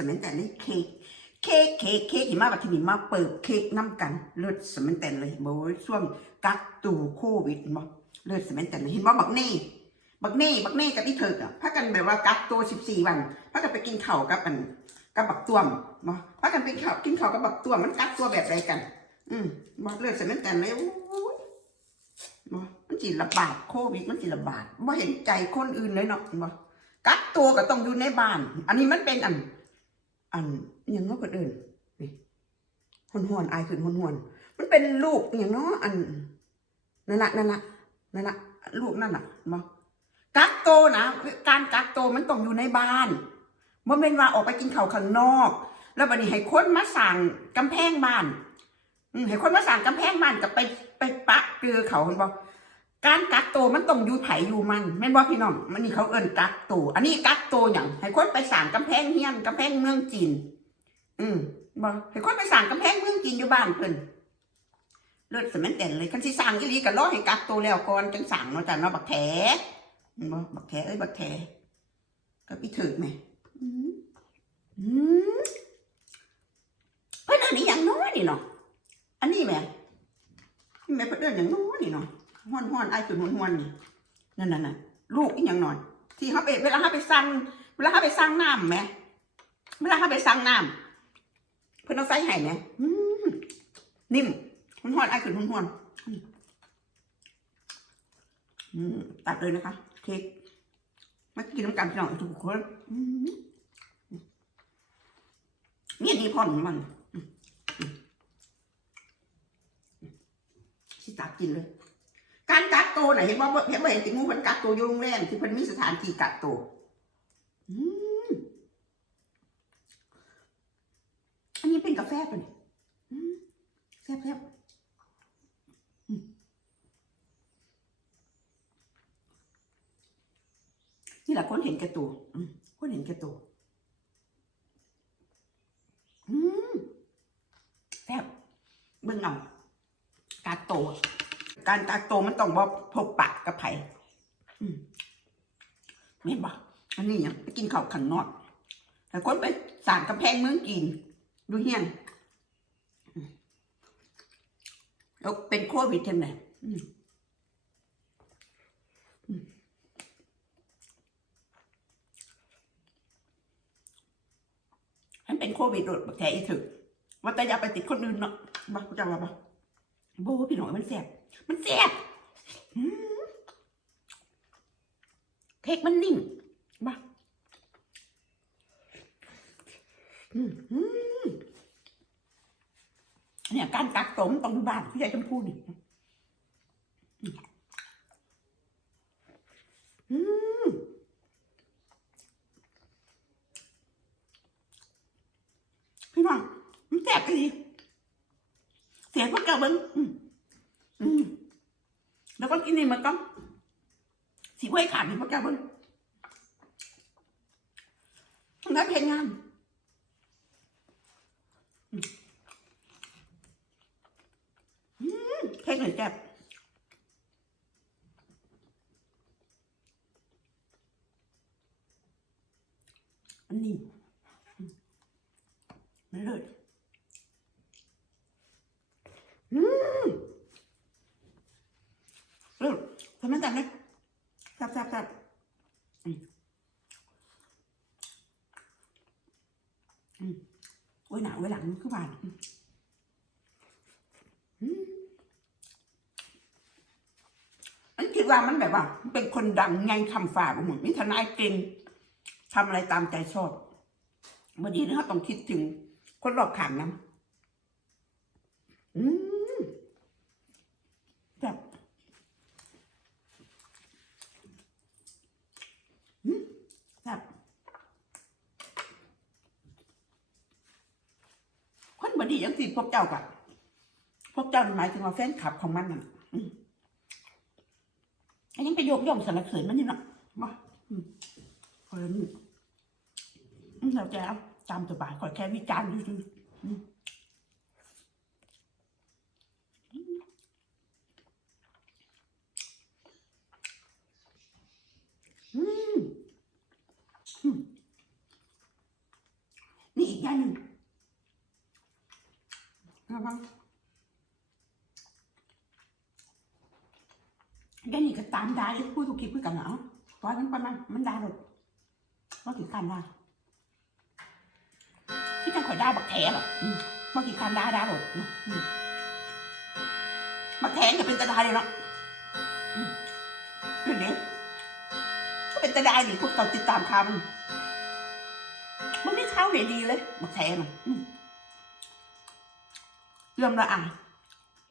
สมัยแต่เลยเค้กเค้กเค้กเค้กหิมะบัดทีนี้มาเปิดเค้กน้ำกันเลิศสมัยแต่เลยโบยช่วงกักตูโควิดบ่เลิศสมัยแต่เลยเห็นบ่บักเน่บักเน่บักเน่กับที่เธออะพากันแบบว่ากักตัวสิบสี่วันพากันไปกินข้าวกับอันกับบักต้วมบ่พากันไปข้าวกินข้าวกับบักต้วมมันกักตัวแบบไรกัน อืมบอกเลยสมัยแต่เลยบ่มันจีระบาดโควิดมันจีระบาดบ่เห็นใจคนอื่นเลยเนาะบ่กักตัวก็ต้องอยู่ในบ้าน อันนี้มันเป็นอัน อันอยังเนาะคนอื่นนี่หนหวนอายขึ้นหวนหวนมันเป็นลูกอย่างเนาะอันนั่นละนั่นละนั่นละลูกนั่นน่ะบ่กักโตนะการกักโตมันต้องอยู่ในบ้านบ่อเป็นว่าออกไปกินข้าวข้างนอก แล้วบัดนี้ให้คนมาสั่งกำแพงบ้านให้คนมาสั่งกำแพงบ้านกับไปไปปะเกลือเขาเห็นบ่ก การกักโตวมันต้องอยู่ไผอยู่มันแม่นบ่พี่น้องมันนี่เขาเอิ้นกักโตวอันนี้กักโตวหยังให้คนไปสั่งกำแพงเฮียนกำแพงเมืองจีน อืมบ่ให้คนไปสั่งกำแพงเมืองจีนอยู่บ้านเพิ่นเลิศสมันแต่นเลยคันสิสั่งอีหลีก็รอให้กักโตวแล้วก่อนจังสั่งเนาะจ้ะเนาะบักแถบ่บักแทเอ้ยบักแทกับพี่ถึกไหมอืมอืมเพื่นอันนี้อย่างน้อยนี่เนาะอันนี้แม่แม่เพื่อนอย่างน้อยนี่เนาะ ห้อนห้อนไอ้คือห้อนห้อนนี่นั่นน่ะน่ะลูกอีกอย่างหน่อย ที่เขาไปเวลาเขาไปสั่งเวลาเขาไปสั่งน้ำไหมเวลาเขาไปสั่งน้ำเพื่อนเอาใส่ให้ไหมนิ่มห้อนห้อนไอ้คือห้อนห้อนตัดเลยนะคะ เค้กมากินน้ำกันพี่น้องทุกคนเนี่ยนี่พ่อของมันอืมอืมสิตัดกินเลย ตัวไหนะเห็นว่าเห็นว่าเห็นติมูมันกักตัวอยู่โรงแรมที่เพิ่นมีสถานที่กักตัวอันนี้เป็นกาแฟป่ะเนี่ยแซ่บแซ่บนี่แหละคนเห็นแก่ตัวคนเห็นแก่ตัวอืมแซ่บเบิ่งเอากักตัว การกักตัวมันต้องบ่พบปะกับไผอืมแม่นบ่อันนี้ยังไปกินข้าวขังนอกแต่คนไปสางกำแพงเมืองกิน ดูเฮียนแล้วเป็นโควิดใช่ไหมอืมอืมฉันเป็นโควิดโดดบักแทอีถึกว่าแต่อย่าไปติดคนอื่นเนาะบ้าจะว่าบ้า โบพี่หน่อยมันแสบมันแซ่บเค้กมันนิ่มมาเนี่ยการกักตมต้องอยู่บ้านผู้ใหญ่ชมพูนี่พี่น้องมันแซ่บดีเสี ยงพวกเก่าเบิ้งแล้วก็กินนี่มันก็สีไว้ขาดนี่พวกแกเบิ้งทำได้เพลงงานเพลงหน่อยแจ็บอันนี้ไม่เลย อืมเออทำไมแต่งเลยแซ่บแซ่บแซ่บอืมอืมไว้หนาไว้หลังคือบานอืมอืมอันคิดว่ามันแบบว่า เป็นคนดังไงคำฝ่าผมมีทนายเก่งทำอะไรตามใจชอบเมื่อดีนะเขาต้องคิดถึงคนรอบข้างนะอืมแบบ ครับันบดียังสิพวกเจ้ากับพวกเจ้าหมายถึงว่าแฟนคลับของมันน่ะอันนี้ไปโยกย่องสรรเสริญมันนี่เนาะมาอืมคอยนี่อืมเราจะเอาตามตัวบายคอยแค่วิจารณ์ดูๆอืมอืม น ระวังแกนี่ก็ตามได้พูดทุกคลิปพูดกันเนาะปล่อยมันไปมันมันได่าหลดว่ากี่การด่าที่จังขอยด่าบักแถหรอกอืมว่ากี่การด่าด่าหลดเนาะอืมบักแถจะเป็นตาดาเลยเนาะเดี๋ยวก็เป็นตาดาดิพวกเราติดตามคำมันไม่เท่าไหนดีเลยบักแถน่ะอืมเรื่อ งละอะ